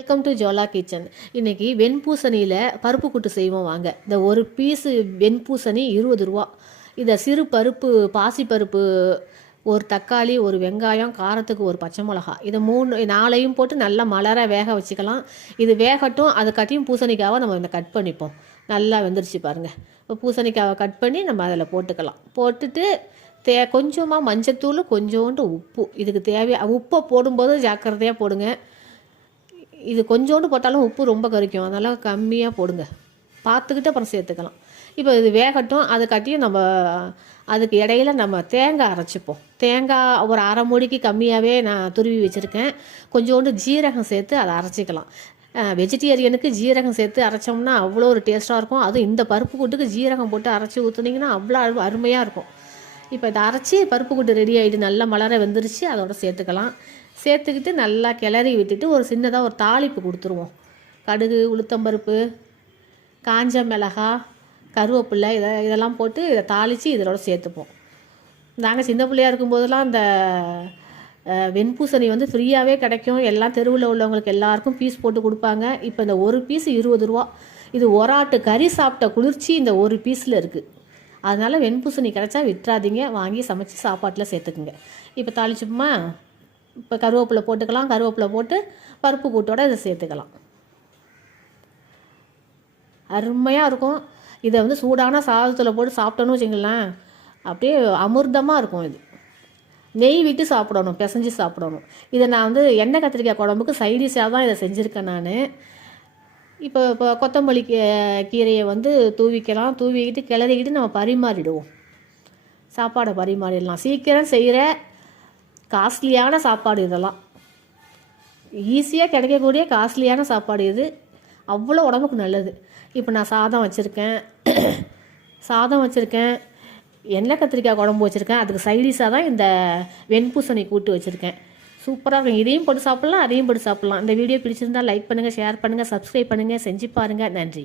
Welcome to ஜோலா kitchen. இன்னைக்கு வெண்பூசணியில் பருப்பு கூட்டு செய்வோம் வாங்க. இந்த ஒரு பீஸு வெண்பூசணி 20 ரூபா. இதை சிறு பருப்பு, பாசிப்பருப்பு, ஒரு தக்காளி, ஒரு வெங்காயம், காரத்துக்கு ஒரு பச்சை மிளகா, இதை 4ஐயும் போட்டு நல்லா மலர வேக வச்சுக்கலாம். இது வேகட்டும். அது கட்டியும் பூசணிக்காவை நம்ம இந்த கட் பண்ணிப்போம். நல்லா வெந்துருச்சு பாருங்கள். இப்போ பூசணிக்காவை கட் பண்ணி நம்ம அதில் போட்டுக்கலாம். போட்டுட்டு கொஞ்சமாக மஞ்சத்தூள், கொஞ்சோண்டு உப்பு. இதுக்கு உப்பை போடும்போது ஜாக்கிரதையாக போடுங்க. இது கொஞ்சோண்டு போட்டாலும் உப்பு ரொம்ப கரிக்கும், அதனால் கம்மியாக போடுங்க. பார்த்துக்கிட்டு அப்புறம் சேர்த்துக்கலாம். இப்போ இது வேகட்டும். அது கட்டியும் நம்ம அதுக்கு இடையில நம்ம தேங்காய் அரைச்சிப்போம். தேங்காய் ஒரு அரை மூடிக்கு கம்மியாகவே நான் துருவி வச்சுருக்கேன். கொஞ்சோண்டு ஜீரகம் சேர்த்து அதை அரைச்சிக்கலாம். வெஜிடேரியனுக்கு ஜீரகம் சேர்த்து அரைச்சோம்னா அவ்வளோ ஒரு டேஸ்ட்டாக இருக்கும். அதுவும் இந்த பருப்பு கூட்டுக்கு ஜீரகம் போட்டு அரைச்சி ஊற்றுனீங்கன்னா அவ்வளோ அருமையாக இருக்கும். இப்போ இதை அரைச்சி பருப்பு கூட்டு ரெடி ஆகிட்டு நல்லா மலர வெந்துருச்சு. அதோட சேர்த்துக்கலாம். சேர்த்துக்கிட்டு நல்லா கிளறி விட்டுட்டு ஒரு சின்னதாக ஒரு தாளிப்பு கொடுத்துருவோம். கடுகு, உளுத்தம்பருப்பு, காஞ்ச மிளகாய், கருவேப்பில்லை, இதெல்லாம் போட்டு இதை தாளித்து இதோட சேர்த்துப்போம். நாங்கள் சின்ன பிள்ளையாக இருக்கும்போதெல்லாம் இந்த வெண்பூசணி ஃப்ரீயாகவே கிடைக்கும். எல்லாம் தெருவில் உள்ளவங்களுக்கு எல்லாருக்கும் பீஸ் போட்டு கொடுப்பாங்க. இப்போ இந்த ஒரு பீஸ் 20 ரூபா. இது ஒரு ஆட்டு கறி சாப்பிட்ட குளிர்ச்சி இந்த ஒரு பீஸில் இருக்குது. அதனால் வெண்பூசணி கிடச்சா விட்டுறாதீங்க, வாங்கி சமைச்சு சாப்பாட்டில் சேர்த்துக்குங்க. இப்போ தாளிச்சுப்போமா. இப்போ கருவேப்பிலை போட்டுக்கலாம். கருவேப்பிலை போட்டு பருப்பு கூட்டோடு இதை சேர்த்துக்கலாம். அருமையாக இருக்கும். இதை சூடான சாதத்தில் போட்டு சாப்பிட்டோன்னு வச்சுங்களேன், அப்படியே அமிர்தமாக இருக்கும். இது நெய் விட்டு சாப்பிடணும், பிசைஞ்சு சாப்பிடணும். இதை நான் எண்ணெய் கத்திரிக்காய் குழம்புக்கு சைடிஷாக தான் இதை செஞ்சுருக்கேன் நான். இப்போ கொத்தமல்லி கீரையை தூவிக்கலாம். தூவிக்கிட்டு கிளறிக்கிட்டு நம்ம பரிமாறிடுவோம். சாப்பாடை பரிமாறிடலாம். சீக்கிரம் செய்கிற காஸ்ட்லியான சாப்பாடு இதெல்லாம். ஈஸியாக கிடைக்கக்கூடிய காஸ்ட்லியான சாப்பாடு இது. அவ்வளோ உடம்புக்கு நல்லது. இப்போ நான் சாதம் வச்சுருக்கேன், எண்ணெய் கத்திரிக்காய் குழம்பு வச்சுருக்கேன். அதுக்கு சைடிஷாக தான் இந்த வெண்பூசணி கூட்டு வச்சுருக்கேன். சூப்பராக இருக்கும். இதையும் போட்டு சாப்பிட்லாம், அதையும் போட்டு சாப்பிட்லாம். இந்த வீடியோ பிடிச்சிருந்தால் லைக் பண்ணுங்கள், ஷேர் பண்ணுங்கள், சப்ஸ்கிரைப் பண்ணுங்கள், செஞ்சு பாருங்கள். நன்றி.